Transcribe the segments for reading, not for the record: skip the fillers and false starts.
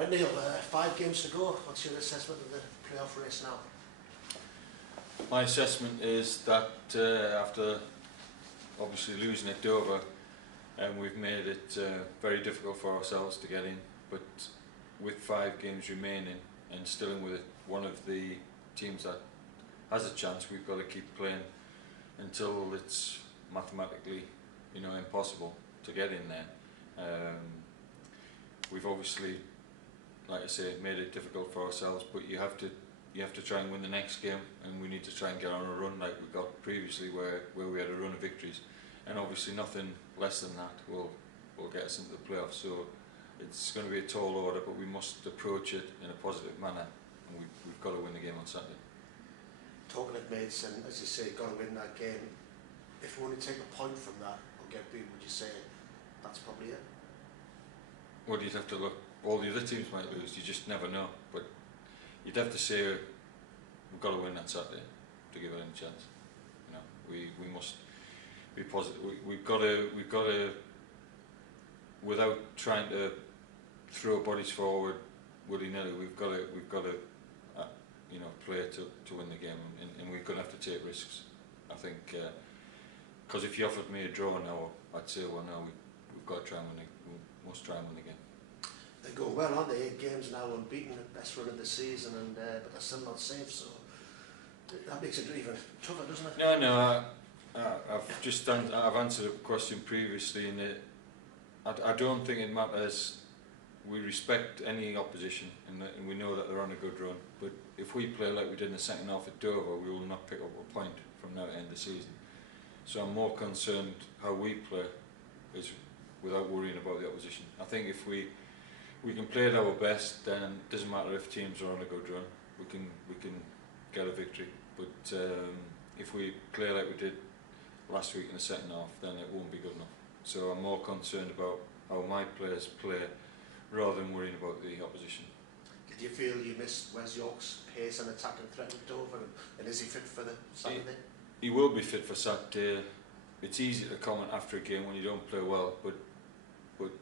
Right, Neil, 5 games to go. What's your assessment of the playoff race now? My assessment is that after obviously losing at Dover, we've made it very difficult for ourselves to get in, but with 5 games remaining and still in with one of the teams that has a chance, we've got to keep playing until it's mathematically, impossible to get in there. We've obviously, like I say, made it difficult for ourselves, but you have to try and win the next game, and we need to try and get on a run like we got previously, where we had a run of victories, and obviously nothing less than that will get us into the playoffs. So it's going to be a tall order, but we must approach it in a positive manner, and we've got to win the game on Saturday. Talking of Maidstone, as you say, got to win that game. If we only take a point from that or get beat, would you say that's probably it? Well, you'd have to look. All the other teams might lose. You just never know. But you'd have to say we've got to win that Saturday to give it any chance. We must be positive. We've got to, without trying to throw bodies forward willy-nilly, we've got to play to win the game, and we're going to have to take risks. I think because if you offered me a draw now, I'd say, well, no, we've got to try and win. We must try and win the game. They go well, aren't they? 8 games now unbeaten, the best run of the season, and but they're still not safe. So that makes it even tougher, doesn't it? No. I've answered a question previously, and I don't think it matters. We respect any opposition, and we know that they're on a good run. But if we play like we did in the second half at Dover, we will not pick up a point from now to end the season. So I'm more concerned how we play, is without worrying about the opposition. I think if we can play at our best, then it doesn't matter if teams are on a good run. We can get a victory. But if we play like we did last week in the second half, then it won't be good enough. So I'm more concerned about how my players play rather than worrying about the opposition. Did you feel you missed Wes York's pace and attack and threat with Dover, and is he fit for the Saturday? He will be fit for Saturday. It's easy to comment after a game when you don't play well, but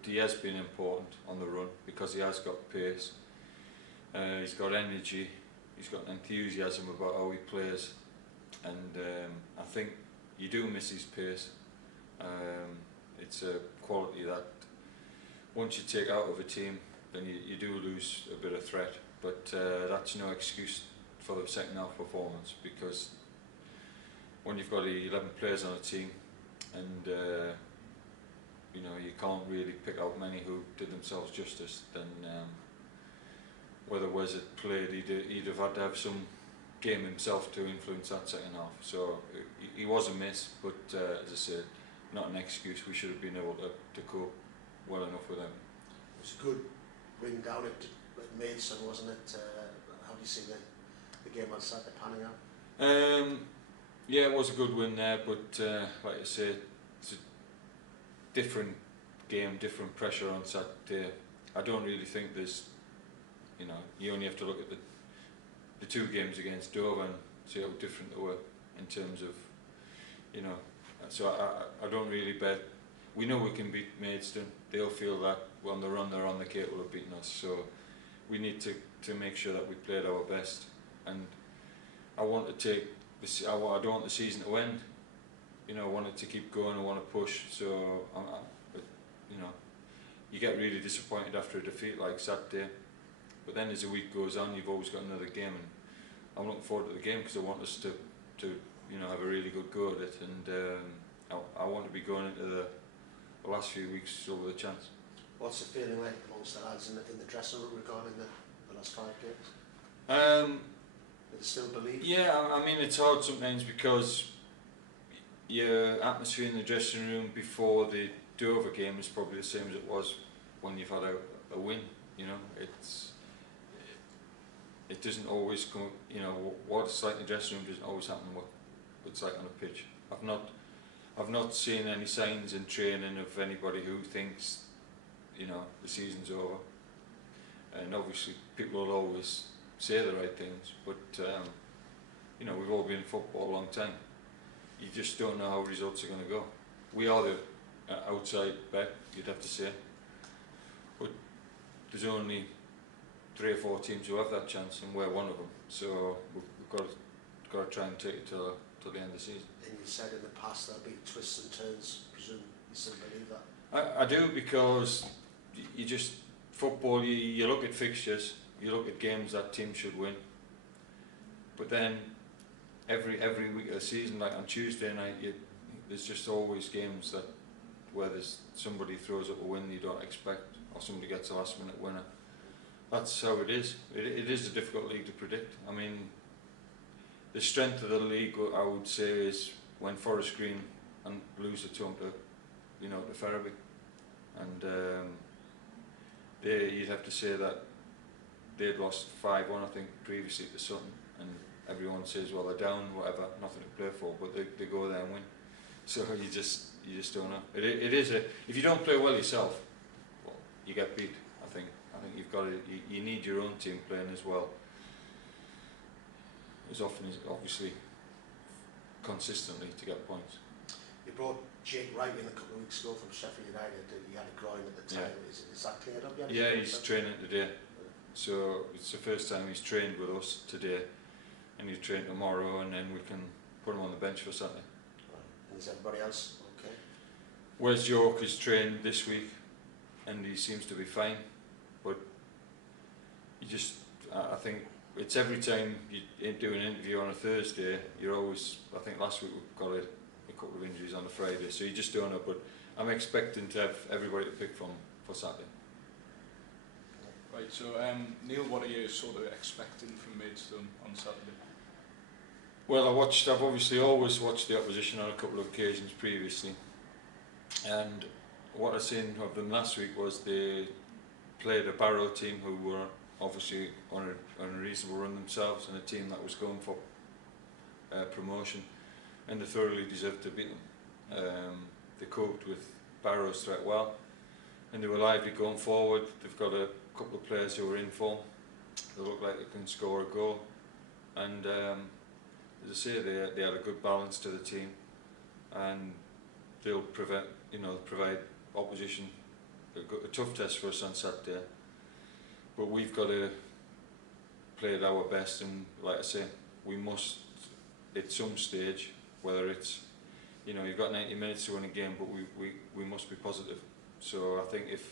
he has been important on the run because he has got pace, he's got energy, he's got enthusiasm about how he plays, and I think you do miss his pace. It's a quality that once you take out of a team, then you do lose a bit of threat, but that's no excuse for the second half performance, because when you've got 11 players on a team and you can't really pick out many who did themselves justice, then whether Wes had played, he'd have had to have some game himself to influence that second half. So he was a miss, but as I said, not an excuse. We should have been able to cope well enough with him. It was a good win down at Maidstone, wasn't it? How do you see the game on Saturday panning out? Yeah, it was a good win there, but like I say, it's a different game, different pressure on Saturday. I don't really think there's, you only have to look at the 2 games against Dover and see how different they were in terms of, so I don't really bet. We know we can beat Maidstone. They'll feel that on the run they're on, the capable of beating us. So we need to make sure that we played our best. And I want to take this. I don't want the season to end. I want it to keep going. I want to push. So, but you get really disappointed after a defeat like Saturday. But then as the week goes on, you've always got another game, and I'm looking forward to the game because I want us to have a really good go at it, and I want to be going into the last few weeks over the chance. What's the feeling like amongst the lads in the dressing room regarding the last 5 games? Do they still believe? Yeah, I mean, it's hard sometimes because your atmosphere in the dressing room before the Dover game is probably the same as it was when you've had a win. It doesn't always come. What it's like in the dressing room doesn't always happen what it's like on a pitch. I've not seen any signs in training of anybody who thinks the season's over, and obviously people will always say the right things, but we've all been in football a long time. You just don't know how results are going to go. We are the outside bet, you'd have to say, but there's only 3 or 4 teams who have that chance, and we're one of them. So we've got to try and take it till the end of the season. And you said in the past there'll be twists and turns. I presume you still believe that? I do, because you just football. You look at fixtures, you look at games that teams should win, but then every week of the season, like on Tuesday night, there's just always games where there's somebody throws up a win you don't expect, or somebody gets a last minute winner. That's how it is. It is a difficult league to predict. I mean, the strength of the league, I would say, is when Forest Green and lose at home to Ferriby, and you'd have to say that they'd lost 5-1, I think, previously to Sutton, and everyone says, well, they're down, whatever, nothing to play for, but they go there and win. So you just don't know. It is if you don't play well yourself, well, you get beat. I think you've got to. You need your own team playing as well, as often as obviously consistently, to get points. You brought Jake Wright in a couple of weeks ago from Sheffield United. He had a groin at the time. Yeah. Is that cleared up yet? Yeah, he's training today. So it's the first time he's trained with us today, and he's trained tomorrow, and then we can put him on the bench for Saturday. Right. And is everybody else okay? Wes York is trained this week, and he seems to be fine. But I think it's every time you do an interview on a Thursday, you're always. I think last week we got a couple of injuries on a Friday, so you just don't know. But I'm expecting to have everybody to pick from for Saturday. Right, so Neil, what are you sort of expecting from Maidstone on Saturday? Well, I've obviously always watched the opposition on a couple of occasions previously, and what I seen of them last week was they played a Barrow team who were obviously on a reasonable run themselves, and a team that was going for promotion, and they thoroughly deserved to beat them. They coped with Barrow's threat well, and they were lively going forward. They've got a couple of players who are in form. They look like they can score a goal, and as I say, they had a good balance to the team, and they'll provide opposition a tough test for us on Saturday. But we've got to play at our best, and like I say, we must at some stage, whether it's you've got 90 minutes to win a game, but we must be positive. So I think if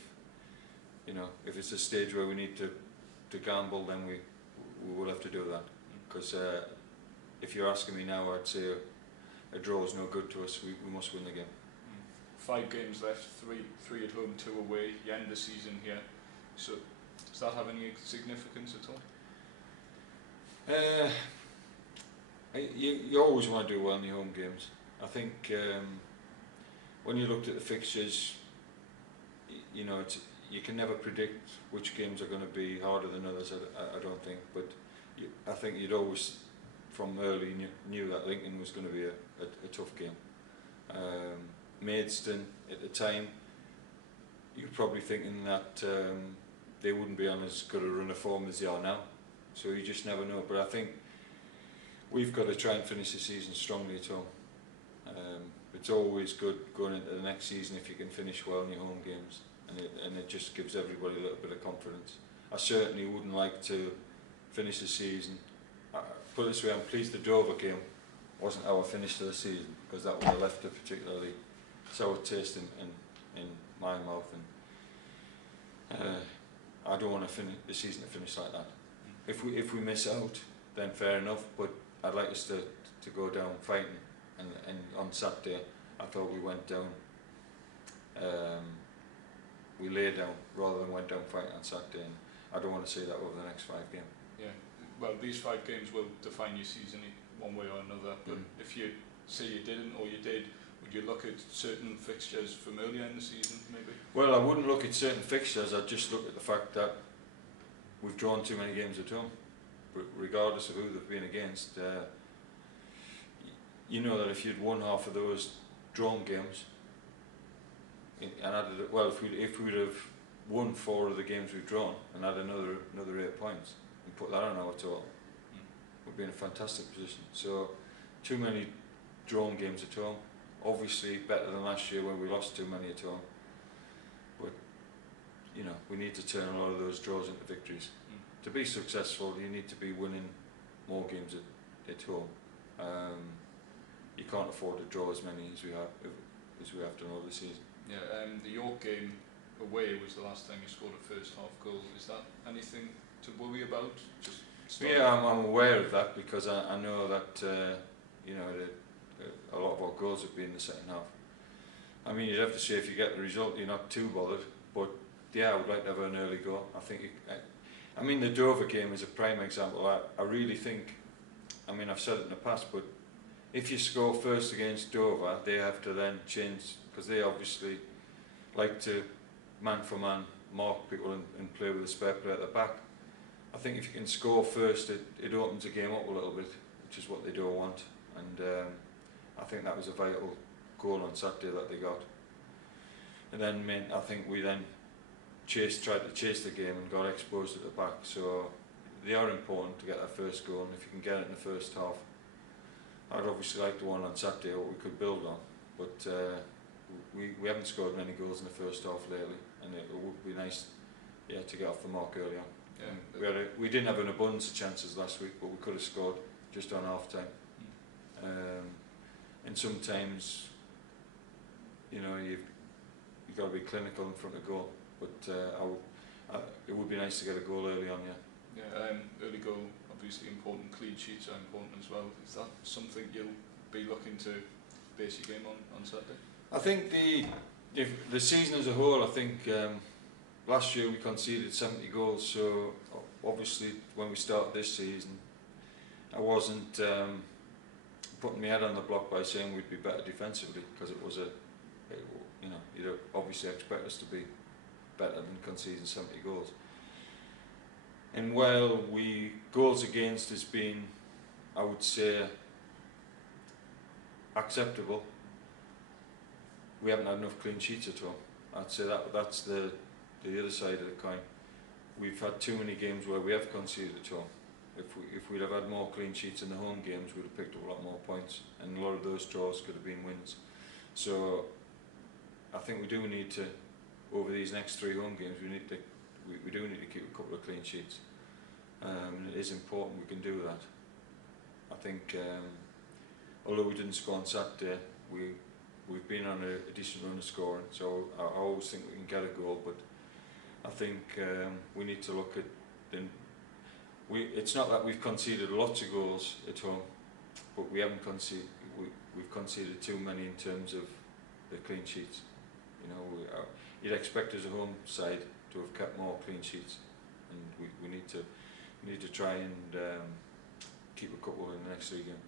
it's a stage where we need to gamble, then we will have to do that. Because if you're asking me now, I'd say a draw is no good to us. We must win the game. 5 games left, three at home, 2 away. You end the season here. So does that have any significance at all? You always want to do well in your home games. I think when you looked at the fixtures, you can never predict which games are going to be harder than others. I don't think, but I think you'd always, from early, knew that Lincoln was going to be a tough game. Maidstone at the time, you're probably thinking that they wouldn't be on as good a run of form as they are now. So you just never know. But I think we've got to try and finish the season strongly at home. It's always good going into the next season if you can finish well in your home games, and it just gives everybody a little bit of confidence. I certainly wouldn't like to finish the season. Put it this way, I'm pleased the Dover game wasn't our finish to the season, because that would have left a particularly sour taste in my mouth, and I don't want the season to finish like that. If we miss out, then fair enough, but I'd like us to go down fighting, and on Saturday I thought we went down, we lay down rather than went down fighting on Saturday, and I don't want to see that over the next 5 games. Yeah, well, these 5 games will define your season one way or another, but if you say you didn't or you did, would you look at certain fixtures from earlier in the season maybe? Well, I wouldn't look at certain fixtures, I'd just look at the fact that we've drawn too many games at home, regardless of who they've been against. You know that if you'd won half of those drawn games, and if we'd have won 4 of the games we've drawn and had another 8 points and put that on our total, we'd be in a fantastic position. So too many drawn games at home, obviously better than last year when we lost too many at home, but we need to turn a lot of those draws into victories to be successful, you need to be winning more games at home. You can't afford to draw as many as we have done over the season. Yeah, the York game away was the last time you scored a first half goal. Is that anything to worry about? Just yeah, I'm aware of that because I know that you know, a lot of our goals have been in the second half. I mean, you'd have to say if you get the result, you're not too bothered. But yeah, I would like to have an early goal. I think. I mean, the Dover game is a prime example. I really think. I mean, I've said it in the past, but if you score first against Dover, they have to then change, because they obviously like to man for man mark people and play with a spare player at the back. I think if you can score first, it opens the game up a little bit, which is what they don't want. And I think that was a vital goal on Saturday that they got. And then I think we then tried to chase the game and got exposed at the back. So they are important to get that first goal, and if you can get it in the first half. I'd obviously like the one on Saturday, what we could build on, but we haven't scored many goals in the first half lately, and it would be nice, yeah, to get off the mark early on. Yeah. We didn't have an abundance of chances last week, but we could have scored just on half time. And sometimes, you know, you've got to be clinical in front of goal, but it would be nice to get a goal early on, yeah. Yeah, early goal, obviously important. Clean sheets are important as well. Is that something you'll be looking to base your game on Saturday? I think the season as a whole, I think last year we conceded 70 goals, so obviously when we started this season, I wasn't putting my head on the block by saying we'd be better defensively, because it was you know, you'd obviously expect us to be better than conceding 70 goals. And while goals against has been, I would say, acceptable, we haven't had enough clean sheets at all. I'd say that's the other side of the coin. We've had too many games where we have conceded at all. If we'd have had more clean sheets in the home games, we'd have picked up a lot more points, and a lot of those draws could have been wins. So I think we do need to, over these next 3 home games, we do need to keep a couple of clean sheets. It is important we can do that. I think, although we didn't score on Saturday, we've been on a decent run of scoring, so I always think we can get a goal, but I think we need to look at it's not that we've conceded lots of goals at home, but we haven't conceded. We've conceded too many in terms of the clean sheets. You know, you'd expect as a home side to have kept more clean sheets, and we need to try and keep a couple in the next 3 games.